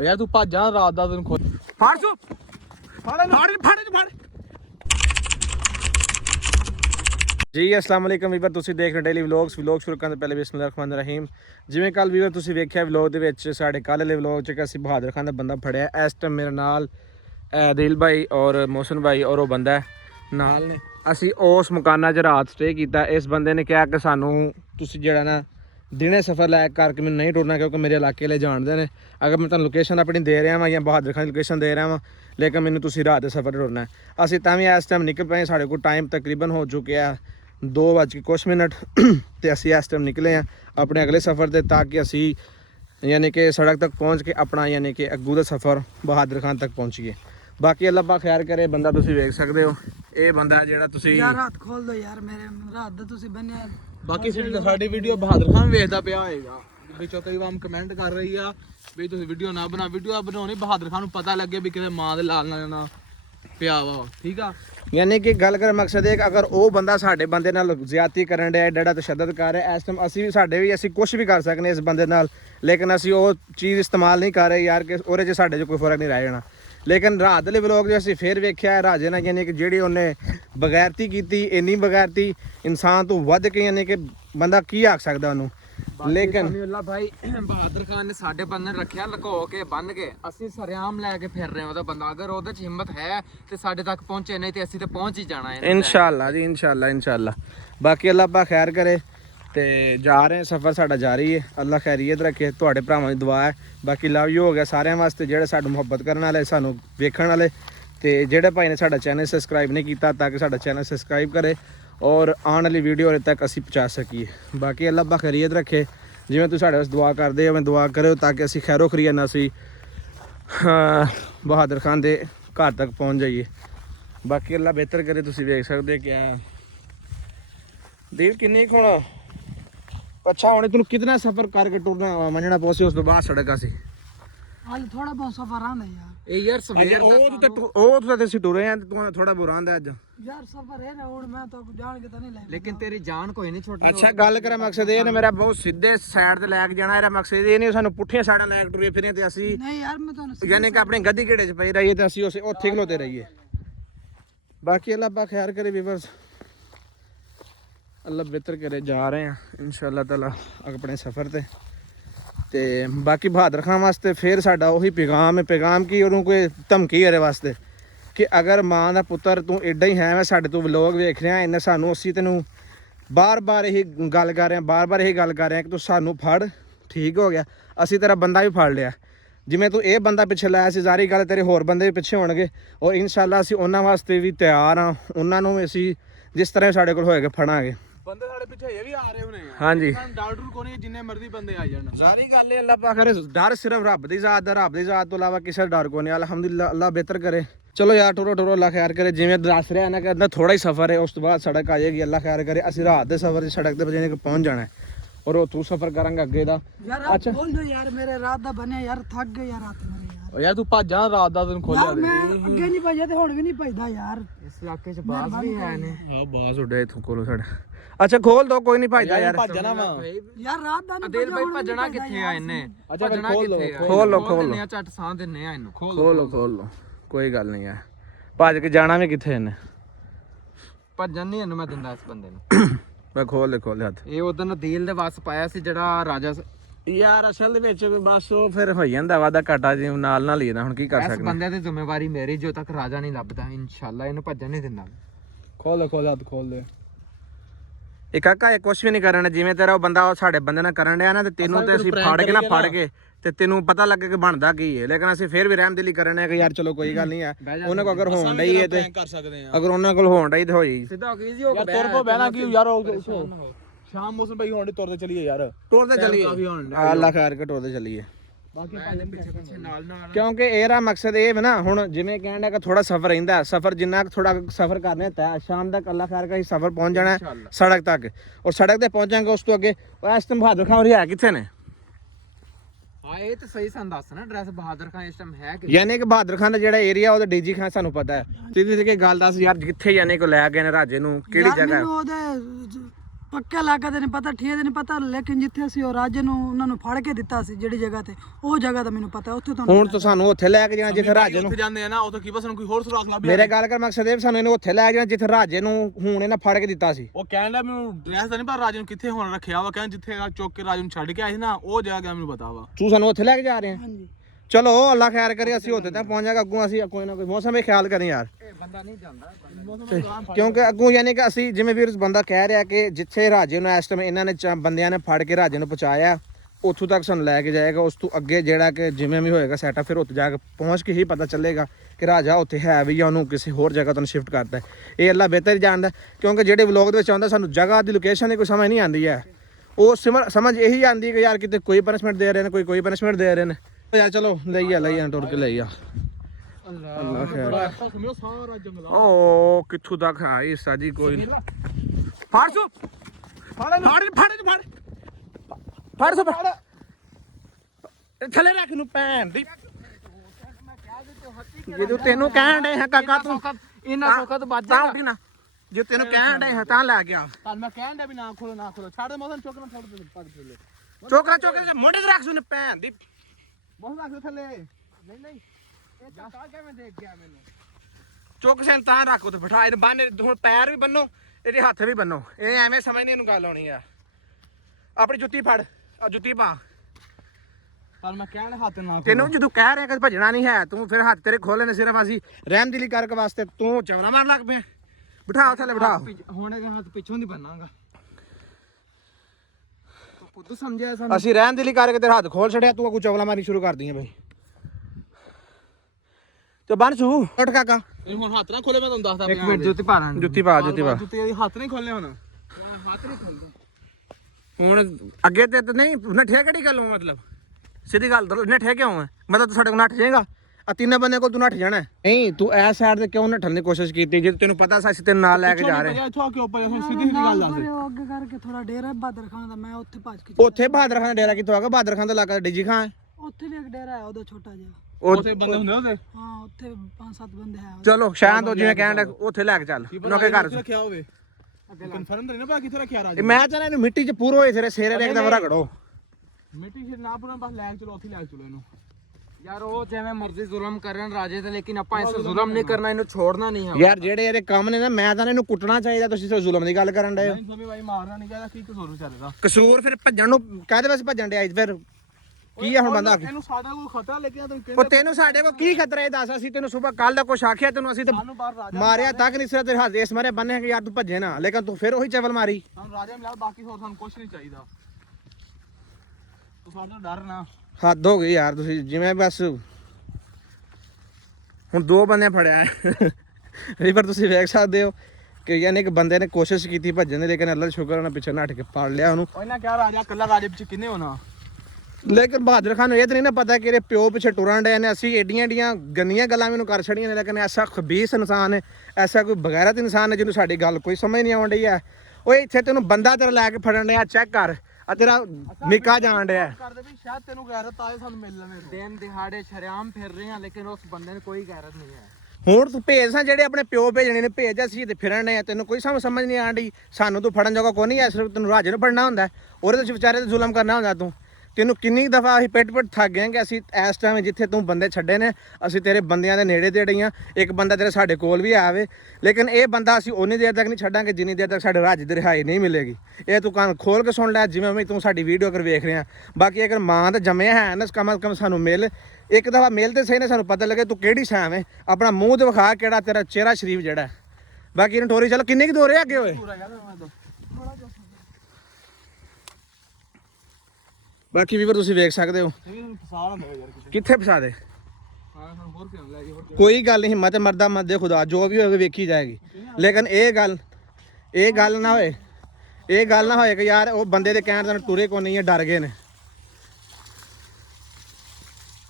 ਯਾਰ ਤੂੰ ਭੱਜਾਂ ਰਾਤ ਦਾ ਤੈਨੂੰ ਖੋਲ ਫੜ ਸੋ ਫੜ ਜੀ। अस्सलाम वालेकुम ਵੀਰ, ਤੁਸੀਂ ਦੇਖ ਰਹੇ ਡੇਲੀ ਵਲੌਗਸ ਸ਼ੁਰੂ ਕਰਨ ਤੋਂ ਪਹਿਲੇ ਬਿਸਮਿਲ੍ਲਾਹਿਰ ਰਹਿਮਾਨਿਰ ਰਹੀਮ। ਜਿਵੇਂ ਕੱਲ ਵੀਰ ਤੁਸੀਂ ਵੇਖਿਆ ਵਲੌਗ ਦੇ ਵਿੱਚ, ਸਾਡੇ ਕੱਲ੍ਹ ਵਾਲੇ ਵਲੌਗ 'ਚ ਅਸੀਂ ਬਹਾਦਰ ਖਾਨ ਦਾ ਬੰਦਾ ਫੜਿਆ। ਇਸ ਟਾਈਮ ਮੇਰੇ ਨਾਲ ਦਿਲ ਭਾਈ ਔਰ ਮੋਹਸਨ ਭਾਈ ਔਰ ਉਹ ਬੰਦਾ ਨਾਲ ਨੇ। ਅਸੀਂ ਉਸ ਮਕਾਨਾਂ 'ਚ ਰਾਤ ਸਟੇ ਕੀਤਾ। ਇਸ ਬੰਦੇ ਨੇ ਕਿਹਾ ਕਿ ਸਾਨੂੰ ਤੁਸੀਂ ਜਿਹੜਾ ਨਾ ਦਿਨੇ ਸਫ਼ਰ ਲੈ ਕਰਕੇ ਮੈਨੂੰ ਨਹੀਂ ਟੁਰਨਾ, ਕਿਉਂਕਿ ਮੇਰੇ ਇਲਾਕੇ ਲਈ ਜਾਣਦੇ ਨੇ। ਅਗਰ ਮੈਂ ਤੁਹਾਨੂੰ ਲੋਕੇਸ਼ਨ ਆਪਣੀ ਦੇ ਰਿਹਾ ਵਾਂ ਜਾਂ ਬਹਾਦਰ ਖਾਨ ਦੀ ਲੋਕੇਸ਼ਨ ਦੇ ਰਿਹਾ ਵਾਂ, ਲੇਕਿਨ ਮੈਨੂੰ ਤੁਸੀਂ ਰਾਤ ਦੇ ਸਫ਼ਰ ਟੁਰਨਾ। ਅਸੀਂ ਤਾਂ ਵੀ ਇਸ ਟਾਈਮ ਨਿਕਲ ਪਏ। ਸਾਡੇ ਕੋਲ ਟਾਈਮ ਤਕਰੀਬਨ ਹੋ ਚੁੱਕਿਆ 2:00 ਕੁਛ ਮਿੰਟ ਤੇ ਅਸੀਂ ਇਸ ਟਾਈਮ ਨਿਕਲੇ ਹਾਂ ਆਪਣੇ ਅਗਲੇ ਸਫ਼ਰ ਤੇ, ਤਾਂ ਕਿ ਅਸੀਂ ਯਾਨੀ ਕਿ ਸੜਕ ਤੱਕ ਪਹੁੰਚ ਕੇ ਆਪਣਾ ਯਾਨੀ ਕਿ ਅੱਗੂ ਦਾ ਸਫ਼ਰ ਬਹਾਦਰ ਖਾਨ ਤੱਕ ਪਹੁੰਚੀਏ। ਬਾਕੀ ਅੱਲਾਹ ਪਾਕ ਖੈਰ ਕਰੇ। ਬੰਦਾ ਤੁਸੀਂ ਵੇਖ ਸਕਦੇ ਹੋ, ਇਹ ਬੰਦਾ ਜਿਹੜਾ ਤੁਸੀਂ ਯਾਰ ਹੱਥ ਖੋਲ ਦੋ ਯਾਰ, ਮੇਰੇ ਰਾਤ ਦਾ ਤੁਸੀਂ ਬੰਨਿਆ। ਬਾਕੀ ਸਾਡੀ ਵੀਡੀਓ ਬਹਾਦਰ ਖਾਨ ਵੇਖਦਾ ਪਿਆ ਹੋਏਗਾ, ਵਿੱਚੋਂ ਕਈ ਵਾਰ ਕਮੈਂਟ ਕਰ ਰਹੀ ਆ ਵੀ ਤੁਸੀਂ ਵੀਡੀਓ ਨਾ ਬਣਾਉਣੀ, ਬਹਾਦਰ ਖਾਨ ਨੂੰ ਪਤਾ ਲੱਗੇ ਵੀ ਕਿਤੇ ਮਾਂ ਦੇ ਲਾਲ ਨਾਲ ਪਿਆ ਵਾ। ਠੀਕ ਆ, ਯਾਨੀ ਕਿ ਗੱਲ ਕਰਨ ਮਕਸਦ ਇਹ ਕਿ ਅਗਰ ਉਹ ਬੰਦਾ ਸਾਡੇ ਬੰਦੇ ਨਾਲ ਜ਼ਿਆਦਤੀ ਕਰਨ ਡਿਆ, ਡੜਾ ਤਸ਼ੱਦਦ ਕਰ ਰਿਹਾ, ਇਸ ਟਾਈਮ ਅਸੀਂ ਕੁਝ ਵੀ ਕਰ ਸਕਦੇ ਇਸ ਬੰਦੇ ਨਾਲ, ਲੇਕਿਨ ਅਸੀਂ ਉਹ ਚੀਜ਼ ਇਸਤੇਮਾਲ ਨਹੀਂ ਕਰ ਰਹੇ ਯਾਰ ਕਿ ਉਹਦੇ 'ਚ ਸਾਡੇ 'ਚ ਕੋਈ ਫਰਕ ਨਹੀਂ ਰਹਿ ਜਾਣਾ। ਲੇਕਿਨ ਰਾਤ ਦੇ ਵਲੋਗ ਜੇ ਅਸੀਂ ਫਿਰ ਵੇਖਿਆ ਰਾਜੇ ਨਾਲ, ਯਾਨੀ ਕਿ ਜਿਹੜੀ ਉਹਨੇ ਬਗੈਰਤੀ ਕੀਤੀ, ਇੰਨੀ ਬਗੈਰਤੀ ਇਨਸਾਨ ਤੋਂ ਵੱਧ ਕੇ, ਯਾਨੀ ਕਿ ਬੰਦਾ ਕੀ ਆਖ ਸਕਦਾ ਉਹਨੂੰ। ਲੇਕਿਨ ਅੱਲਾ ਭਾਈ ਬਹਾਦਰ ਖਾਨ ਨੇ ਸਾਡੇ ਬੰਦੇ ਰੱਖਿਆ ਲੁਕੋ ਕੇ ਬੰਨ ਕੇ, ਅਸੀਂ ਸਰਿਆਮ ਲੈ ਕੇ ਫਿਰ ਰਹੇ ਉਹਦਾ ਬੰਦਾ। ਅਗਰ ਉਹਦੇ 'ਚ ਹਿੰਮਤ ਹੈ ਤੇ ਸਾਡੇ ਤੱਕ ਪਹੁੰਚੇ, ਨਹੀਂ ਤੇ ਅਸੀਂ ਤੇ ਪਹੁੰਚ ਹੀ ਜਾਣਾ ਹੈ ਇਨਸ਼ਾਅੱਲਾ ਜੀ, ਇਨਸ਼ਾਅੱਲਾ। ਬਾਕੀ ਅੱਲਾਹ ਪਾਕ ਖੈਰ ਕਰੇ ਤੇ ਜਾ ਰਹੇ ਸਫ਼ਰ ਸਾਡਾ ਜਾਰੀ ਹੈ। ਅੱਲਾਹ ਖੈਰੀਅਤ ਰੱਖੇ। ਤੁਹਾਡੇ ਭਰਾਵਾਂ ਦੀ ਦੁਆ ਹੈ। ਬਾਕੀ ਲਵ ਯੂ ਹੋ ਗਿਆ ਸਾਰਿਆਂ ਵਾਸਤੇ, ਜਿਹੜੇ ਸਾਨੂੰ ਮੁਹੱਬਤ ਕਰਨ ਵਾਲੇ, ਸਾਨੂੰ ਵੇਖਣ ਵਾਲੇ, ਤੇ ਜਿਹੜੇ ਭਾਈ ਨੇ ਸਾਡਾ ਚੈਨਲ ਸਬਸਕ੍ਰਾਈਬ ਨਹੀਂ ਕੀਤਾ, ਤਾਂ ਕਿ ਸਾਡਾ ਚੈਨਲ ਸਬਸਕ੍ਰਾਈਬ ਕਰੇ ਔਰ ਆਉਣ ਵਾਲੀ ਵੀਡੀਓ ਹਲੇ ਤੱਕ ਅਸੀਂ ਪਹੁੰਚਾ ਸਕੀਏ। ਬਾਕੀ ਅੱਲਾਹ ਪਾਕ ਖੈਰੀਅਤ ਰੱਖੇ। ਜਿਵੇਂ ਤੁਸੀਂ ਸਾਡੇ ਵਾਸਤੇ ਦੁਆ ਕਰਦੇ ਹੋ, ਮੈਂ ਦੁਆ ਕਰਿਓ ਤਾਂ ਕਿ ਅਸੀਂ ਖੈਰੋ ਖਰੀਆ ਨਾਲ ਅਸੀਂ ਬਹਾਦਰ ਖਾਨ ਦੇ ਘਰ ਤੱਕ ਪਹੁੰਚ ਜਾਈਏ। ਬਾਕੀ ਅੱਲਾਹ ਬਿਹਤਰ ਕਰੇ। ਤੁਸੀਂ ਵੇਖ ਸਕਦੇ ਕਿ ਦਿਲ ਕਿੰਨੀ ਖੋਣਾ। ਅੱਛਾ, ਹੁਣ ਤੈਨੂੰ ਕਿੰਨਾ ਸਫ਼ਰ ਕਰਕੇ ਟੁਰਨਾ ਮੰਨਣਾ ਪੋਸੀ, ਉਸ ਤੋਂ ਬਾਅਦ ਸੜਕ ਅਸੀਂ ਅੱਜ ਥੋੜਾ ਬਹੁਤ ਸਫ਼ਰ ਆਂਦਾ ਯਾਰ। ਇਹ ਯਾਰ ਸਵੇਰ ਉਹ ਤਾਂ ਅਸੀਂ ਟੁਰੇ ਆ, ਤੇ ਤੂੰ ਥੋੜਾ ਬੁਰਾ ਆਂਦਾ ਅੱਜ ਯਾਰ ਸਫ਼ਰ ਹੈ ਨਾ, ਹੁਣ ਮੈਂ ਤਾਂ ਜਾਣ ਕੇ ਤਾਂ ਨਹੀਂ ਲੈ, ਲੇਕਿਨ ਤੇਰੀ ਜਾਨ ਕੋਈ ਨਹੀਂ ਛੋਟੀ। ਅੱਛਾ, ਗੱਲ ਕਰਾਂ ਮਕਸਦ ਇਹ ਨੇ ਮੇਰਾ ਬਹੁਤ ਸਿੱਧੇ ਸਾਈਡ ਤੇ ਲੈ ਕੇ ਜਾਣਾ। ਇਹਦਾ ਮਕਸਦ ਇਹ ਨਹੀਂ ਸਾਨੂੰ ਪੁੱਠੀਆਂ ਸਾਈਡਾਂ ਲੈ ਕੇ ਟੁਰੇ ਫਿਰੀਏ ਤੇ ਅਸੀਂ ਨਹੀਂ ਯਾਰ ਮੈਂ ਤੁਹਾਨੂੰ ਯਾਨੀ ਕਿ ਆਪਣੀ ਗੱਦੀ ਘੇੜੇ 'ਚ ਪਈ ਰਹੀਏ ਤੇ ਅਸੀਂ ਉੱਥੇ ਖਲੋਤੇ ਰਹੀਏ। ਬਾਕੀ ਅੱਲਾਹ ਪਾਕ ਖੈਰ ਕਰੇ ਵੀਵਰਸ, ਅੱਲਾਹ ਬਿਹਤਰ ਕਰੇ। ਜਾ ਰਹੇ ਹਾਂ ਇਨਸ਼ਾਅੱਲਾ ਤਾਲਾ ਆਪਣੇ ਸਫ਼ਰ ਤੇ ਬਾਕੀ ਬਹਾਦਰ ਖਾਨ ਵਾਸਤੇ ਫਿਰ ਸਾਡਾ ਉਹੀ ਪੈਗਾਮ ਕੀ ਉਹਨੂੰ ਕੋਈ ਧਮਕੀ ਇਹਦੇ ਵਾਸਤੇ ਕਿ ਅਗਰ ਮਾਂ ਦਾ ਪੁੱਤਰ ਤੂੰ ਐਡਾ ਹੀ ਹੈ, ਮੈਂ ਸਾਡੇ ਤੋਂ ਵਲੋਗ ਵੇਖ ਰਿਹਾ ਇਹਨੇ ਸਾਨੂੰ, ਅਸੀਂ ਤੈਨੂੰ ਬਾਰ-ਬਾਰ ਇਹੀ ਗੱਲ ਕਰ ਰਹੇ ਹਾਂ ਕਿ ਤੂੰ ਸਾਨੂੰ ਫੜ। ਠੀਕ ਹੋ ਗਿਆ, ਅਸੀਂ ਤੇਰਾ ਬੰਦਾ ਵੀ ਫੜ ਲਿਆ। ਜਿਵੇਂ ਤੂੰ ਇਹ ਬੰਦਾ ਪਿੱਛੇ ਲਾਇਆ ਸੀ, ਜ਼ਾਰੀ ਗੱਲ ਤੇਰੇ ਹੋਰ ਬੰਦੇ ਵੀ ਪਿੱਛੇ ਹੋਣਗੇ ਔਰ ਇਨਸ਼ਾਅੱਲਾ ਅਸੀਂ ਉਹਨਾਂ ਵਾਸਤੇ ਵੀ ਤਿਆਰ ਹਾਂ। ਉਹਨਾਂ ਨੂੰ ਅਸੀਂ ਜਿਸ ਤਰ੍ਹਾਂ ਸਾਡੇ ਕੋਲ ਹੋਏਗਾ ਫੜਾਂਗੇ। ਬੰਦੇ ਸਾਡੇ ਪਿੱਛੇ ਇਹ ਵੀ ਆ ਰਹੇ ਹੋਣੇ ਆ। ਹਾਂਜੀ, ਡਾਕਟਰ ਕੋਲ ਜਿੰਨੇ ਮਰਜ਼ੀ ਬੰਦੇ ਆ ਜਾਣ, ਜ਼ਾਰੀ ਗੱਲ ਹੈ ਅੱਲਾਹ ਪਾਕ ਕਰੇ। ਡਰ ਸਿਰਫ ਰੱਬ ਦੀ ਜ਼ਾਤ ਦਾ, ਰੱਬ ਦੀ ਜ਼ਾਤ ਤੋਂ ਇਲਾਵਾ ਕਿਸੇ ਦਾ ਡਰ ਕੋਈ ਨਹੀਂ। ਅਲਹਮਦੁਲਿਲਾ, ਅੱਲਾਹ ਬਿਹਤਰ ਕਰੇ। ਚਲੋ ਯਾਰ ਟੁਰੋ ਅੱਲਾਹ ਖੈਰ ਕਰੇ। ਜਿਵੇਂ ਦੱਸ ਰਿਹਾ ਨਾ ਕਿ ਥੋੜਾ ਹੀ ਸਫ਼ਰ ਹੈ, ਉਸ ਤੋਂ ਬਾਅਦ ਸੜਕ ਆ ਜਾਏਗੀ। ਅੱਲਾਹ ਖੈਰ ਕਰੇ। ਅਸੀਂ ਰਾਤ ਦੇ ਸਫ਼ਰ 'ਚ ਸੜਕ ਤੇ ਵਜੇ ਪਹੁੰਚ ਜਾਣਾ ਔਰ ਉੱਥੋਂ ਸਫ਼ਰ ਕਰਾਂਗੇ ਅੱਗੇ ਦਾ। ਯਾਰ ਬੋਲ ਦੋ ਯਾਰ, ਮੇਰੇ ਰਾਤ ਦਾ ਬਣਿਆ ਯਾਰ, ਥੱਕ ਗਏ ਯਾਰ ਰਾਤ ਮੇਰੇ ਯਾਰ ਤੂੰ ਭੱਜਾਂ ਰਾਤ ਦਾ ਤੈਨੂੰ ਖੋਲਿਆ ਮੈਂ ਅੱਗੇ ਨਹੀਂ ਭੱਜਿਆ ਤੇ ਹੁਣ ਵੀ ਨਹੀਂ ਭੱਜਦਾ ਯਾਰ। ਇਸ ਇਲਾਕੇ 'ਚ ਬਾਸ ਵੀ ਹੈ ਨੇ। ਹਾਂ, ਬਾਸ ਉੱਡਿਆ ਇੱਥੋਂ ਕੋਲੋਂ ਸਾਡਾ। ਅੱਛਾ ਖੋਲ ਦੋ, ਕੋਈ ਨਹੀਂ ਭੱਜਦਾ ਯਾਰ। ਭੱਜਣਾ ਵਾ ਯਾਰ ਰਾਤ ਦਾ ਦਿਲ ਭਾਈ, ਭੱਜਣਾ ਕਿੱਥੇ ਆ ਇਹਨੇ? ਅੱਛਾ ਭੱਜਣਾ ਖੋਲ ਲੋ, ਕਿੱਥੇ ਆ? ਖੋਲ ਲੋ ਝੱਟ ਸਾਹ ਦਿੰਨੇ ਆ ਇਹਨੂੰ। ਖੋਲ ਲੋ, ਕੋਈ ਗੱਲ ਨਹੀਂ ਆ। ਭੱਜ ਕੇ ਜਾਣਾ ਵੀ ਕਿੱਥੇ ਇਹਨੇ? ਭੱਜਣ ਨਹੀਂ ਇਹਨੂੰ ਮੈਂ ਦਿੰਦਾ ਇਸ ਬੰਦੇ ਨੂੰ। ਮੈਂ ਖੋਲ ਲੈ ਹੱਥ। ਇਹ ਉਦੋਂ ਨਦੀਲ ਦੇ ਵਸ ਪਾਇਆ ਸੀ ਜਿਹੜਾ ਰਾਜਾ। ਯਾਰ ਅਸਲ ਦੇ ਵਿੱਚ ਬਸ ਉਹ ਫਿਰ ਹੋ ਜਾਂਦਾ ਵਾਦਾ ਘਾਟਾ, ਜੀ ਨਾਲ ਹੀ ਨਾ। ਹੁਣ ਕੀ ਕਰ ਇਸ ਸਕਦੇ? ਬੰਦੇ ਦੀ ਜ਼ਿੰਮੇਵਾਰੀ ਮੇਰੀ, ਜੋ ਤੱਕ ਰਾਜਾ ਨਹੀਂ ਲੱਭਦਾ ਇਨਸ਼ਾਅੱਲਾ ਇਹਨੂੰ ਭੱਜਣ ਨਹੀਂ ਦਿੰਦਾ। ਖੋਲ ਹੱਥ ਖੋਲ ਦੇ। ਇਹ ਕਾਕਾ ਇਹ ਕੁਛ ਵੀ ਨਹੀਂ ਕਰਨਾ। ਜਿਵੇਂ ਤੇਰਾ ਉਹ ਬੰਦਾ ਉਹ ਸਾਡੇ ਬੰਦੇ ਨਾਲ ਕਰਨ ਡਿਆ ਨਾ, ਤੇ ਤੈਨੂੰ ਤੇ ਅਸੀਂ ਫੜ ਕੇ ਤੇ ਤੈਨੂੰ ਪਤਾ ਲੱਗੇ ਕਿ ਬਣਦਾ ਕੀ ਹੈ। ਲੇਕਿਨ ਅਸੀਂ ਫਿਰ ਵੀ ਰਹਿਮਦਿਲੀ ਕਰਨੇ ਕਿ ਯਾਰ ਚਲੋ ਕੋਈ ਗੱਲ ਨਹੀਂ ਹੈ। ਉਹਨਾਂ ਕੋਲ ਅਗਰ ਹੋਣ ਡਈ ਹੈ ਤੇ ਕਰ ਸਕਦੇ ਆ, ਅਗਰ ਉਹਨਾਂ ਕੋਲ ਹੋਣ ਡਈ ਤੇ ਹੋ ਜੀ। ਸਿੱਧਾ ਈਜ਼ੀ ਹੋ ਗਿਆ। ਤੁਰ ਪੋ ਬਹਿਣਾ ਕੀ ਯਾਰ, ਸ਼ਾਮ ਮੌਸਮ ਭਾਈ ਹੁਣ ਤੁਰਦੇ ਚਲੀਏ ਯਾਰ। ਟੁਰਦੇ ਚੱਲੀਏ, ਅੱਲਾਹ ਖੈਰ ਕੇ ਟੁਰਦੇ ਚੱਲੀਏ। ਬਾਕੀ ਪਿੱਛੇ ਨਾਲ ਕਿਉਂਕਿ ਇਹਦਾ ਮਕਸਦ ਇਹ ਹੈ ਨਾ, ਹੁਣ ਜਿਵੇਂ ਕਹਿੰਦਾ ਕਿ ਥੋੜਾ ਸਫ਼ਰ ਰਹਿੰਦਾ, ਸਫ਼ਰ ਜਿੰਨਾ ਥੋੜਾ ਸਫ਼ਰ ਕਰਨੇ ਤਾਂ ਸ਼ਾਮ ਤੱਕ ਅੱਲਾਹ ਖੈਰ ਕਰੇ ਸਫ਼ਰ ਪਹੁੰਚ ਜਾਣਾ ਸੜਕ ਤੱਕ, ਔਰ ਸੜਕ ਤੇ ਪਹੁੰਚਾਂਗੇ ਉਸ ਤੋਂ ਅੱਗੇ। ਇਸ ਟਾਈਮ ਬਹਾਦਰ ਖਾਨ ਹੋਰੀ ਹੈ ਕਿੱਥੇ ਨੇ? ਹਾਂ ਇਹ ਤਾਂ ਸਹੀ ਸਾਨੂੰ ਦੱਸ ਨਾ ਐਡਰੈਸ ਬਹਾਦਰ ਖਾਨ ਇਸ ਟਾਈਮ ਹੈ ਕਿ? ਯਾਨੀ ਕਿ ਬਹਾਦਰ ਖਾਨ ਦਾ ਜਿਹੜਾ ਏਰੀਆ ਉਹਦਾ ਡੀਜੀ ਖਾਨ ਸਾਨੂੰ ਪਤਾ ਹੈ। ਤੇ ਕਿ ਗੱਲ ਦੱਸ ਯਾਰ, ਕਿੱਥੇ ਯਾਨੀ ਕੋ ਲੈ ਗਏ ਨੇ ਰਾਜੇ ਨੂੰ, ਕਿਹੜੀ ਜਗ੍ਹਾ? ਉਹਦੇ ਪੱਕੇ ਇਲਾਕੇ ਦੇ ਨਹੀਂ ਪਤਾ, ਠੀਏ ਦੇ ਨਹੀਂ ਪਤਾ, ਲੇਕਿਨ ਜਿੱਥੇ ਅਸੀਂ ਉਹ ਰਾਜੇ ਨੂੰ ਉਹਨਾਂ ਨੂੰ ਫੜ ਕੇ ਦਿੱਤਾ ਸੀ ਜਿਹੜੀ ਜਗ੍ਹਾ ਤੇ, ਉਹ ਜਗ੍ਹਾ ਦਾ ਮੈਨੂੰ ਪਤਾ। ਉੱਥੇ ਤੁਹਾਨੂੰ ਹੁਣ ਤਾਂ ਸਾਨੂੰ ਉੱਥੇ ਲੈ ਕੇ ਜਾਣਾ ਜਿੱਥੇ ਰਾਜੇ ਨੂੰ ਜਾਂਦੇ ਆ ਨਾ, ਉਦੋਂ ਕੀ ਪਤਾ ਸਾਨੂੰ ਕੋਈ ਹੋਰ ਸੁਰਾਖ ਲੱਭ ਮੇਰੇ ਗੱਲ ਕਰ ਮਕਸਦ ਇਹ ਵੀ ਸਾਨੂੰ ਇਹਨੂੰ ਉੱਥੇ ਲੈ ਕੇ ਜਾਣਾ ਜਿੱਥੇ ਰਾਜੇ ਨੂੰ ਹੁਣ ਇਹਨਾਂ ਫੜ ਕੇ ਦਿੱਤਾ ਸੀ। ਉਹ ਕਹਿੰਦਾ ਮੈਨੂੰ ਡਰੈਸ ਦਾ ਨਹੀਂ ਪਤਾ ਰਾਜੇ ਨੂੰ ਕਿੱਥੇ ਹੁਣ ਰੱਖਿਆ ਵਾ, ਕਹਿੰਦਾ ਜਿੱਥੇ ਚੁੱਕ ਕੇ ਰਾਜੇ ਨੂੰ ਛੱਡ ਕੇ ਆਏ ਸੀ ਨਾ, ਉਹ ਜਗ੍ਹਾ ਮੈਨੂੰ ਪਤਾ ਵਾ। ਤੂੰ ਸਾਨੂੰ ਉੱਥੇ ਲੈ ਕੇ ਜਾ ਰਹੇ ਆ? ਹਾਂਜੀ ਚਲੋ ਅੱਲਾ ਖੈਰ ਕਰੇ, ਅਸੀਂ ਉੱਥੇ ਤੱਕ ਪਹੁੰਚ ਜਾਗਾ। ਅੱਗੋਂ ਅਸੀਂ ਕੋਈ ਨਾ ਕੋਈ ਮੌਸਮ ਵੀ ਖਿਆਲ ਕਰੀ ਯਾਰ, ਕਿਉਂਕਿ ਅੱਗੋਂ ਯਾਨੀ ਕਿ ਅਸੀਂ ਜਿਵੇਂ ਵੀਰ ਬੰਦਾ ਕਹਿ ਰਿਹਾ ਕਿ ਜਿੱਥੇ ਰਾਜੇ ਨੂੰ ਇਸ ਟਾਈਮ ਇਹਨਾਂ ਨੇ ਬੰਦਿਆਂ ਨੇ ਫੜ ਕੇ ਰਾਜੇ ਨੂੰ ਪਹੁੰਚਾਇਆ, ਉੱਥੋਂ ਤੱਕ ਸਾਨੂੰ ਲੈ ਕੇ ਜਾਏਗਾ। ਉਸ ਤੋਂ ਅੱਗੇ ਜਿਹੜਾ ਕਿ ਜਿਵੇਂ ਵੀ ਹੋਏਗਾ ਸੈਟਅਪ, ਫਿਰ ਉੱਥੇ ਜਾ ਕੇ ਪਹੁੰਚ ਕੇ ਹੀ ਪਤਾ ਚੱਲੇਗਾ ਕਿ ਰਾਜਾ ਉੱਥੇ ਹੈ ਵੀ ਜਾਂ ਉਹਨੂੰ ਕਿਸੇ ਹੋਰ ਜਗ੍ਹਾ ਤੋਂ ਸ਼ਿਫਟ ਕਰਤਾ। ਇਹ ਅੱਲਾ ਬਿਹਤਰ ਜਾਣਦਾ, ਕਿਉਂਕਿ ਜਿਹੜੇ ਵਲੋਗ ਦੇ ਵਿੱਚ ਆਉਂਦਾ ਸਾਨੂੰ ਜਗ੍ਹਾ ਦੀ ਲੋਕੇਸ਼ਨ ਦੀ ਕੋਈ ਸਮਝ ਨਹੀਂ ਆਉਂਦੀ ਹੈ। ਉਹ ਸਮਝ ਇਹੀ ਆਉਂਦੀ ਹੈ ਕਿ ਯਾਰ ਕਿਤੇ ਕੋਈ ਪਨਿਸ਼ਮੈਂਟ ਦੇ ਰਹੇ ਨੇ, ਕੋਈ ਪਨਿਸ਼ਮੈਂਟ ਦੇ ਰਹੇ ਨੇ। ਯਾਰ ਚਲੋ ਲਈ ਟੁਰ ਕੇ ਲਈ ਆ। ਅੱਲਾ ਖੈਰ। ਸਾਰਾ ਜੰਗਲ ਓ ਕਿੱਥੋਂ ਤੱਕ ਹੈ ਹਿੱਸਾ ਜੀ ਕੋਈ ਨਹੀਂ। ਫੜ ਸੋ ਥੱਲੇ ਰੱਖ ਨੂੰ ਭੈਣ ਦੀ। ਜਦੋਂ ਤੈਨੂੰ ਕਹਿਣ ਦੇ ਹੈ ਕਾਕਾ ਤੂੰ ਇਹਨਾਂ ਸੌਖਤ ਤਾਂ ਉੱਠੀ ਨਾ, ਜੇ ਤੈਨੂੰ ਕਹਿਣ ਦੇ ਹੈ ਤਾਂ ਲੈ ਗਿਆ। ਤਾਂ ਮੈਂ ਕਹਿਣ ਦਾ ਵੀ ਨਾ ਖੋਲੋ ਛੱਡ ਦੇ ਮੌਸਮ ਚੁੱਕ ਨਾ ਛੱਡ ਦੇ ਪੱਗ ਥੱਲੇ ਚੋਕਰਾ ਮੋਢੇ ਤੇ ਰੱਖ ਸੁਣ ਭੈਣ ਦੀ। ਬਹੁਤ ਰੱਖ ਦੇ ਥੱਲੇ। ਨਹੀਂ ਇਹ ਤਾਂ ਕਾ ਕਿਵੇਂ ਦੇਖ ਗਿਆ ਮੈਨੂੰ। ਚੁੱਕ ਸੈਨ ਤਾਂ ਰੱਖ ਉੱਤੇ ਬਿਠਾ ਇਹਨੂੰ ਬੰਨ। ਹੁਣ ਪੈਰ ਵੀ ਬੰਨੋ, ਇਹਦੇ ਹੱਥ ਵੀ ਬੰਨੋ। ਇਹ ਐਵੇਂ ਸਮਝ ਨਹੀਂ ਇਹਨੂੰ ਗੱਲ ਆਉਣੀ ਆ। ਆਪਣੀ ਜੁੱਤੀ ਫੜ, ਆ ਜੁੱਤੀ ਪਾ। ਪਰ ਮੈਂ ਕਹਿਣ ਹੱਥ ਨਾ ਤੈਨੂੰ ਜਦੋਂ ਕਹਿ ਰਿਹਾ ਕਿ ਭੱਜਣਾ ਨਹੀਂ ਹੈ, ਤੂੰ ਫਿਰ ਹੱਥ ਤੇਰੇ ਖੋਲੇ ਨੇ ਸਿਰਫ ਅਸੀਂ ਰਹਿਮਦਿਲੀ ਕਰਕੇ ਵਾਸਤੇ, ਤੂੰ ਚਵਲਾ ਮਾਰਨ ਲੱਗ ਪਿਆ। ਬਿਠਾ ਥੱਲੇ ਬਿਠਾ। ਹੁਣ ਇਹ ਹੱਥ ਪਿੱਛੋਂ ਦੀ ਬੰਨਾਂਗਾ। ਤੂੰ ਖੁਦ ਸਮਝਿਆ ਸਾਨੂੰ। ਅਸੀਂ ਰਹਿਮਦਿਲੀ ਕਰਕੇ ਤੇਰਾ ਹੱਥ ਖੋਲ ਛੜਿਆ, ਤੂੰ ਅੱਗੋਂ ਚਵਲਾ ਮਾਰਨੀ ਸ਼ੁਰੂ ਕਰ ਦਈਆਂ ਬਈ। ਤੇ ਬੰਨ ਸੂ ਉੱਠ ਕਾਕਾ। ਇਹ ਹੁਣ ਹੱਥ ਨਾ ਖੋਲੇ, ਮੈਂ ਤੁਹਾਨੂੰ ਦੱਸਦਾ। ਇੱਕ ਮਿੰਟ ਜੁੱਤੀ ਪਾ ਲਾਂ। ਜੁੱਤੀ ਪਾ ਜੁੱਤੀ ਦੇ ਹੱਥ ਨਹੀਂ ਖੋਲਨੇ ਹੁਣ। ਹੱਥ ਨਹੀਂ ਖੋਲਦਾ ਹੁਣ ਅੱਗੇ ਤੇ ਨਹੀਂ ਨੱਠਿਆ ਕਿਹੜੀ ਗੱਲ ਮਤਲਬ ਸਿੱਧੀ ਗੱਲ ਨੱਠਿਆ ਕਿਉਂ ਹੈ? ਮਤਲਬ ਤੂੰ ਸਾਡੇ ਕੋਲ ਨੱਠ ਜਾਏਗਾ? ਆ ਤਿੰਨੇ ਬੰਦੇ ਕੋਲ ਤੂੰ ਨੱਠ ਜਾਣਾ ਨਹੀਂ? ਤੂੰ ਐਸ ਸਾਈਡ ਤੇ ਕਿਉਂ ਨੱਠਣ ਦੀ ਕੋਸ਼ਿਸ਼ ਕੀਤੀ ਜੇ ਤੈਨੂੰ ਪਤਾ ਸੀ ਅਸੀਂ ਤੈਨੂੰ ਨਾਲ ਲੈ ਕੇ ਜਾ ਰਹੇ? ਇੱਥੋਂ ਆ ਕੇ ਉੱਪਰ ਸਿੱਧੀ ਗੱਲ ਦੱਸ। ਉਹ ਅੱਗੇ ਕਰਕੇ ਥੋੜਾ ਡੇਰਾ ਬਹਾਦਰ ਖਾਨ ਦਾ, ਮੈਂ ਉੱਥੇ ਭੱਜ ਕੇ ਉੱਥੇ ਬਹਾਦਰ ਖਾਨ ਦਾ ਡੇਰਾ ਕਿੱਥੋਂ ਆ ਗਿਆ? ਬਹਾਦਰ ਖਾਨ ਦਾ ਇਲਾਕਾ ਡਿਜੀ ਖਾਂ ਹੈ। ਉੱਥੇ ਵੀ ਇੱਕ ਡੇਰਾ ਹੈ ਉਹਦਾ ਛੋਟਾ ਜਿਹਾ। ਉੱਥੇ ਬੰਦੇ ਹੁੰਦੇ ਉਹਦੇ। ਹਾਂ ਉੱਥੇ 5-7 ਬੰਦੇ ਹੈ। ਚਲੋ ਸ਼ਾਇਦ ਉਹ ਜਿਵੇਂ ਕਹਿਣ ਉੱਥੇ ਲੈ ਕੇ ਚੱਲ ਨੋਕੇ ਘਰ ਰੱਖਿਆ ਹੋਵੇ। ਕਨਫਰਮ ਤਾਂ ਨਹੀਂ ਨਾ ਪਾ ਕਿੱਥੇ ਰੱਖਿਆ ਰਾਜ। ਮੈਂ ਚਾਹਨਾ ਇਹਨੂੰ ਮਿੱਟੀ 'ਚ ਪੂਰੋ ਹੋਏ ਸਿਰੇ ਦੇ ਇੱਕਦਮ ਰਗੜੋ। ਮਿੱਟੀ ਚ ਨਾ ਪੂਰਾ ਬਸ ਲੈ ਚਲੋ, ਉੱਥੇ ਲੈ ਚਲੋ ਇਹਨੂੰ। ਯਾਰ ਉਹ ਜਿਵੇਂ ਮਰਜ਼ੀ ਜ਼ੁਲਮ ਕਰਨ ਰਾਜੇ ਤੇ, ਲੇਕਿਨ ਆਪਾਂ ਇਸ ਜ਼ੁਲਮ ਨਹੀਂ ਕਰਨਾ, ਇਹਨੂੰ ਛੋੜਨਾ ਨਹੀਂ ਹੈ। ਯਾਰ ਜਿਹੜੇ ਇਹਦੇ ਕੰਮ ਨੇ ਨਾ, ਮੈਂ ਤਾਂ ਇਹਨੂੰ ਕੁੱਟਣਾ ਚਾਹੀਦਾ, ਤੁਸੀਂ ਸਿਰਫ ਜ਼ੁਲਮ ਦੀ ਗੱਲ ਕਰਨ ਡਏ ਹੋ। ਨਹੀਂ ਸਮੀ ਭਾਈ ਮਾਰਨਾ ਨਹੀਂ ਚਾਹੀਦਾ। ਕੀ ਕਸੂਰ ਵਿਚਾਰੇ ਦਾ? ਕਸੂਰ ਫਿਰ ਭੱਜਣ ਨੂੰ ਕਾਹਦੇ ਵਾਸਤੇ ਭੱਜਣ ਡਿਆ ਫਿਰ? ਕੀ ਆ ਹੁਣ ਬੰਦਾ? ਇਹਨੂੰ ਸਾਡਾ ਕੋਈ ਖਤਰਾ, ਲੇਕਿਨ ਤੈਨੂੰ ਉਹ ਤੈਨੂੰ ਸਾਡੇ ਕੋਲ ਕੀ ਖਤਰਾ ਹੈ ਦੱਸ? ਅਸੀਂ ਤੈਨੂੰ ਸਵੇਰ ਕੱਲ ਦਾ ਕੁਛ ਆਖਿਆ ਤੈਨੂੰ? ਅਸੀਂ ਸਾਨੂੰ ਬਾਹਰ ਰਾਜਾ ਮਾਰਿਆ ਤੱਕ ਨਹੀਂ ਸਿਰ ਤੇਰੇ ਹੱਥ ਇਸ ਮਾਰੇ ਬੰਨੇ ਕਿ ਯਾਰ ਤੂੰ ਭੱਜੇ ਨਾ, ਲੇਕਿਨ ਤੂੰ ਫਿਰ ਉਹੀ ਚਵਲ ਮਾਰੀ। ਸਾਨੂੰ ਰਾਜਾ ਮਿਲਾ, ਬਾਕੀ ਹੋਰ ਸਾਨੂੰ ਕੁਝ ਨਹੀਂ ਚਾਹੀਦਾ। ਤੂੰ ਸਾਡੇ ਤੋਂ ਡਰ ਨਾ। ਹੱਦ ਹੋ ਗਈ ਯਾਰ, ਤੁਸੀਂ ਜਿਵੇਂ ਬਸ ਹੁਣ ਦੋ ਬੰਦੇ ਫੜਿਆ ਰੀਵਰ ਤੁਸੀਂ ਵੇਖ ਸਕਦੇ ਹੋ ਕਿ ਯਾਨੀ ਇੱਕ ਬੰਦੇ ਨੇ ਕੋਸ਼ਿਸ਼ ਕੀਤੀ ਭੱਜਣ ਦੀ, ਲੇਕਿਨ ਅੱਲਾ ਦਾ ਸ਼ੁਕਰ ਉਹਨਾਂ ਪਿੱਛੇ ਨੱਠ ਕੇ ਫੜ ਲਿਆ ਉਹਨੂੰ। ਉਹਨਾਂ ਕਿਹਾ ਰਾਜਾ ਕੱਲਾ ਰਾਜੇ ਪਿੱਛੇ ਕਿੰਨੇ ਹੋਣਾ। ਲੇਕਿਨ ਬਹਾਦਰ ਖਾਨ ਨੂੰ ਇਹ ਤਾਂ ਨਹੀਂ ਨਾ ਪਤਾ ਕਿ ਇਹਦੇ ਪਿਓ ਪਿੱਛੇ ਟੁਰਨ ਡਏ ਨੇ। ਅਸੀਂ ਏਡੀਆਂ ਗੰਦੀਆਂ ਗੱਲਾਂ ਮੈਨੂੰ ਕਰ ਛੜੀਆਂ ਨੇ, ਲੇਕਿਨ ਐਸਾ ਖਬੀਸ ਇਨਸਾਨ ਹੈ, ਐਸਾ ਕੋਈ ਬਗੈਰਤ ਇਨਸਾਨ ਹੈ ਜਿਹਨੂੰ ਸਾਡੀ ਗੱਲ ਕੋਈ ਸਮਝ ਨਹੀਂ ਆਉਣ ਡਈ ਹੈ। ਓਏ ਇੱਥੇ ਤੈਨੂੰ ਬੰਦਾ ਤੇਰਾ ਲੈ ਕੇ ਫੜਨ ਡਿਆ, ਚੈੱਕ ਕਰ ਆ ਤੇਰਾ ਨਿੱਕਾ ਜਾਣ ਡਿਆ। ਕਰਦੇ ਵੀ ਸ਼ਾਇਦ ਤੈਨੂੰ ਗੈਰਤ ਆਏ ਸਾਨੂੰ ਮਿਲ ਲੈਣੇ। ਦਿਨ ਦਿਹਾੜੇ ਸ਼ਰਿਆਮ ਫਿਰ ਰਹੇ ਹਾਂ, ਲੇਕਿਨ ਉਸ ਬੰਦੇ ਨੂੰ ਕੋਈ ਗੈਰਤ ਨਹੀਂ ਹੈ। ਹੁਣ ਤੂੰ ਭੇਜ ਸਾਂ ਜਿਹੜੇ ਆਪਣੇ ਪਿਓ ਭੇਜਣੇ ਨੇ ਭੇਜ, ਅਸੀਂ ਤੇ ਫਿਰਨ ਡਏ ਆ। ਤੈਨੂੰ ਕੋਈ ਸਮਝ ਨਹੀਂ ਆਣ ਡਈ। ਸਾਨੂੰ ਤੂੰ ਫੜਨ ਜੋਗਾ ਕੋਈ ਨਹੀਂ ਐ, ਸਿਰਫ ਤੈਨੂੰ ਰਾਜੇ ਨੂੰ ਫੜਨਾ ਹੁੰਦਾ, ਉਹਦੇ ਤੇ ਵਿਚਾਰੇ ਤੇ ਜ਼ੁਲਮ ਕਰਨਾ ਹੁੰਦਾ। ਤੂੰ ਤੈਨੂੰ ਕਿੰਨੀ ਦਫਾ ਅਸੀਂ ਪਿੱਟ ਥੱਕ ਗਏ ਕਿ ਅਸੀਂ ਇਸ ਟਾਈਮ ਜਿੱਥੇ ਤੂੰ ਬੰਦੇ ਛੱਡੇ ਨੇ, ਅਸੀਂ ਤੇਰੇ ਬੰਦਿਆਂ ਦੇ ਨੇੜੇ ਤੇੜੇ ਆ। ਇੱਕ ਬੰਦਾ ਤੇਰੇ ਸਾਡੇ ਕੋਲ ਵੀ ਆਵੇ, ਲੇਕਿਨ ਇਹ ਬੰਦਾ ਅਸੀਂ ਉਨੀ ਦੇਰ ਤੱਕ ਨਹੀਂ ਛੱਡਾਂਗੇ ਜਿੰਨੀ ਦੇਰ ਤੱਕ ਸਾਡੇ ਰਾਜ ਦੀ ਰਿਹਾਈ ਨਹੀਂ ਮਿਲੇਗੀ। ਇਹ ਤੂੰ ਕੰਨ ਖੋਲ ਕੇ ਸੁਣ ਲੈ, ਜਿਵੇਂ ਵੀ ਤੂੰ ਸਾਡੀ ਵੀਡੀਓ ਅਗਰ ਵੇਖ ਰਿਹਾ। ਬਾਕੀ ਅਗਰ ਮਾਂ ਤਾਂ ਜੰਮਿਆ ਹੈ ਨਾ, ਕਮ ਕਮ ਸਾਨੂੰ ਮਿਲ ਇੱਕ ਦਫਾ ਮਿਲ ਤੇ ਸਹੀ ਨੇ, ਸਾਨੂੰ ਪਤਾ ਲੱਗੇ ਤੂੰ ਕਿਹੜੀ ਸ਼ਾਮ ਹੈ। ਆਪਣਾ ਮੂੰਹ ਤੇ ਵਿਖਾ ਕਿਹੜਾ ਤੇਰਾ ਚਿਹਰਾ ਸ਼ਰੀਫ ਜਿਹੜਾ। ਬਾਕੀ ਇਹਨੂੰ ਟੋਰੀ ਚਲੋ ਕਿੰਨੇ ਕੁ ਦੂਰ ਹੈ ਅੱਗੇ ਹੋਏ। ਬਾਕੀ ਵੀਵਰ ਤੁਸੀਂ ਵੇਖ ਸਕਦੇ ਹੋ ਫਸਾ ਲੈਂਦਾ ਯਾਰ ਕਿਤੇ। ਕਿੱਥੇ ਫਸਾ ਦੇ। ਹਾਂ ਸਾਨੂੰ ਹੋਰ ਕਿਉਂ ਲੈ ਜੀ ਹੋਰ ਕੋਈ ਗੱਲ ਨਹੀਂ, ਹਿੰਮਤ ਮਰਦਾ ਮਰਦੇ ਖੁਦਾ, ਜੋ ਵੀ ਹੋਵੇ ਵੇਖੀ ਜਾਏਗੀ। ਲੇਕਿਨ ਇਹ ਗੱਲ ਨਾ ਹੋਏ, ਇਹ ਗੱਲ ਨਾ ਹੋਏ ਕਿ ਯਾਰ ਉਹ ਬੰਦੇ ਦੇ ਕਹਿਣ ਨਾਲ ਟੁਰੇ ਕੋ ਨਹੀਂ ਹੈ, ਡਰ ਗਏ ਨੇ।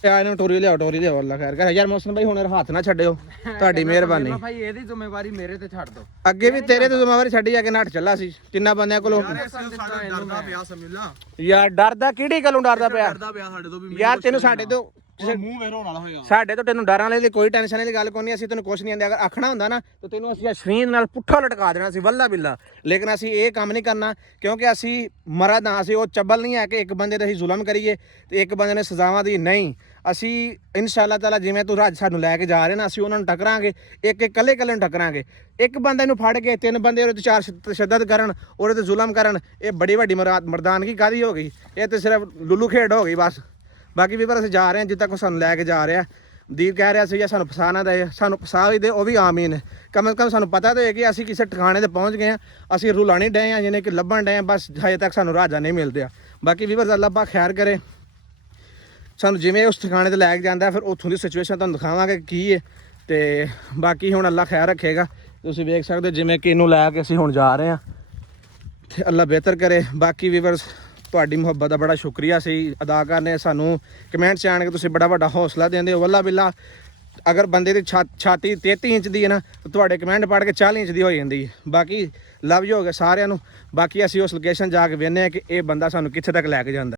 ਯਾਰ ਇਹਨੂੰ ਟੋਰੀ ਲਿਆਓ ਅੱਲਾ ਖੈਰ ਕਰ। ਯਾਰ ਮੋਹਸਨ ਭਾਈ ਹੁਣ ਹੱਥ ਨਾ ਛੱਡਿਓ, ਤੁਹਾਡੀ ਮਿਹਰਬਾਨੀ। ਭਾਈ ਇਹਦੀ ਜ਼ਿੰਮੇਵਾਰੀ ਮੇਰੇ ਤੇ ਛੱਡ ਦੋ। ਅੱਗੇ ਵੀ ਤੇਰੇ ਤੇ ਜ਼ਿੰਮੇਵਾਰੀ ਛੱਡੀ ਜਾ ਕੇ ਨੱਠ ਚੱਲਾ ਸੀ ਤਿੰਨਾਂ ਬੰਦਿਆਂ ਕੋਲੋਂ। ਡਰਦਾ ਪਿਆ ਸਮਿਲਾ। ਯਾਰ ਡਰਦਾ ਕਿਹੜੀ ਗੱਲੋਂ ਡਰਦਾ ਪਿਆ? ਡਰਦਾ ਪਿਆ ਸਾਡੇ ਤੋਂ ਵੀ। ਯਾਰ ਤੈਨੂੰ ਸਾਡੇ ਤੋਂ ਜਿਸੇ ਮੂੰਹ ਵੇਰੋ ਨਾਲ ਹੋਏਗਾ ਸਾਡੇ ਤੋਂ ਤੈਨੂੰ ਡਰਾਂ ਵਾਲੀ ਦੀ ਕੋਈ ਟੈਨਸ਼ਨ ਵਾਲੀ ਗੱਲ ਕੋਈ ਨਹੀਂ ਅਸੀਂ ਤੈਨੂੰ ਕੁਛ ਨਹੀਂ ਆਂਦੇ ਅਗਰ ਆਖਣਾ ਹੁੰਦਾ ਨਾ ਤਾਂ ਤੈਨੂੰ ਅਸੀਂ ਸ਼ਰੀਨ ਨਾਲ ਪੁੱਠਾ ਲਟਕਾ ਦੇਣਾ ਸੀ ਵੱਲਾ ਬਿੱਲਾ ਲੇਕਿਨ ਅਸੀਂ ਇਹ ਕੰਮ ਨਹੀਂ ਕਰਨਾ ਕਿਉਂਕਿ ਅਸੀਂ ਮਰਦ ਹਾਂ ਅਸੀਂ ਉਹ ਚੱਬਲ ਨਹੀਂ ਹੈ ਕਿ ਇੱਕ ਬੰਦੇ ਤੇ ਅਸੀਂ ਜ਼ੁਲਮ ਕਰੀਏ ਤੇ ਇੱਕ ਬੰਦੇ ਨੇ ਸਜ਼ਾਵਾਂ ਦੀ ਨਹੀਂ ਅਸੀਂ ਇਨਸ਼ਾਅੱਲਾ ਤਾਲਾ ਜਿਵੇਂ ਤੂੰ ਰਾਜ ਸਾਨੂੰ ਲੈ ਕੇ ਜਾ ਰਹੇ ਨਾ ਅਸੀਂ ਉਹਨਾਂ ਨੂੰ ਟੱਕਰਾਂਗੇ ਇੱਕ ਇਕੱਲੇ ਨੂੰ ਟੱਕਰਾਂਗੇ ਇੱਕ ਬੰਦੇ ਨੂੰ ਫੜ ਕੇ ਤਿੰਨ ਬੰਦੇ ਉਹਦੇ ਤੇ ਚਾਰ ਤਸ਼ੱਦਦ ਕਰਨ ਉਹਦੇ ਤੇ ਜ਼ੁਲਮ ਕਰਨ ਇਹ ਬੜੀ ਵੱਡੀ ਮਰਦਾਨਗੀ ਕਾਹਦੀ ਹੋ ਗਈ ਇਹ ਤੇ ਸਿਰਫ ਲੁੱਲੂ ਖੇਡ ਹੋ ਗਈ ਬਸ ਬਾਕੀ ਵੀ ਪਰ ਅਸੀਂ ਜਾ ਰਹੇ ਹਾਂ ਜਿੱਥੇ ਤੱਕ ਸਾਨੂੰ ਲੈ ਕੇ ਜਾ ਰਿਹਾ ਦੀਪ ਕਹਿ ਰਿਹਾ ਸੀ ਜਾਂ ਸਾਨੂੰ ਫਸਾ ਨਾ ਦੇ ਸਾਨੂੰ ਫਸਾ ਵੀ ਦੇ ਉਹ ਵੀ ਆਮੀਨ ਕਮ ਸੇ ਕਮ ਸਾਨੂੰ ਪਤਾ ਤਾਂ ਹੈ ਕਿ ਅਸੀਂ ਕਿਸੇ ਟਿਕਾਣੇ ਤੇ ਪਹੁੰਚ ਗਏ ਹਾਂ ਅਸੀਂ ਰੁਲਾਣੀ ਡਏ ਹਾਂ ਜਿਹਨੇ ਕਿ ਲੱਭਣ ਡਏ ਹਾਂ ਬਸ ਹਜੇ ਤੱਕ ਸਾਨੂੰ ਰਾਜਾ ਨਹੀਂ ਮਿਲਦਿਆ ਬਾਕੀ ਵੀਵਰਸ ਅੱਲਾਹ ਪਾਕ ਖੈਰ ਕਰੇ ਸਾਨੂੰ ਜਿਵੇਂ ਉਸ ਠਿਕਾਣੇ ਤੇ ਲੈ ਕੇ ਜਾਂਦਾ ਫਿਰ ਉੱਥੋਂ ਦੀ ਸਿਚੁਏਸ਼ਨ ਤੁਹਾਨੂੰ ਦਿਖਾਵਾਂਗੇ ਕੀ ਹੈ ਤੇ ਬਾਕੀ ਹੁਣ ਅੱਲਾਹ ਖੈਰ ਰੱਖੇਗਾ ਤੁਸੀਂ ਵੇਖ ਸਕਦੇ ਜਿਵੇਂ ਕਿ ਇਹਨੂੰ ਲੈ ਕੇ ਅਸੀਂ ਹੁਣ ਜਾ ਰਹੇ ਹਾਂ ਤੇ ਅੱਲਾਹ ਬਿਹਤਰ ਕਰੇ ਬਾਕੀ ਵੀਵਰਸ ਤੁਹਾਡੀ ਮੁਹੱਬਤ ਦਾ ਬੜਾ ਸ਼ੁਕਰੀਆ ਸੀ ਅਦਾ ਕਰਨੇ ਸਾਨੂੰ ਕਮੈਂਟ 'ਚ ਆਣ ਕੇ ਤੁਸੀਂ ਬੜਾ ਵੱਡਾ ਹੌਸਲਾ ਦਿੰਦੇ ਹੋ ਵੱਲਾ ਬਿੱਲਾ ਅਗਰ ਬੰਦੇ ਦੀ ਛਾਤੀ 33 ਇੰਚ ਦੀ ਹੈ ਨਾ ਤੁਹਾਡੇ ਕਮੈਂਟ ਪੜ੍ਹ ਕੇ 40 ਇੰਚ ਦੀ ਹੋ ਜਾਂਦੀ ਹੈ ਬਾਕੀ ਲਵ ਯੂ ਹੋ ਗਏ ਸਾਰਿਆਂ ਨੂੰ ਬਾਕੀ ਅਸੀਂ ਉਸ ਲੋਕੇਸ਼ਨ ਜਾ ਕੇ ਵੇਖਦੇ ਹਾਂ ਕਿ ਇਹ ਬੰਦਾ ਸਾਨੂੰ ਕਿੱਥੇ ਤੱਕ ਲੈ ਕੇ ਜਾਂਦਾ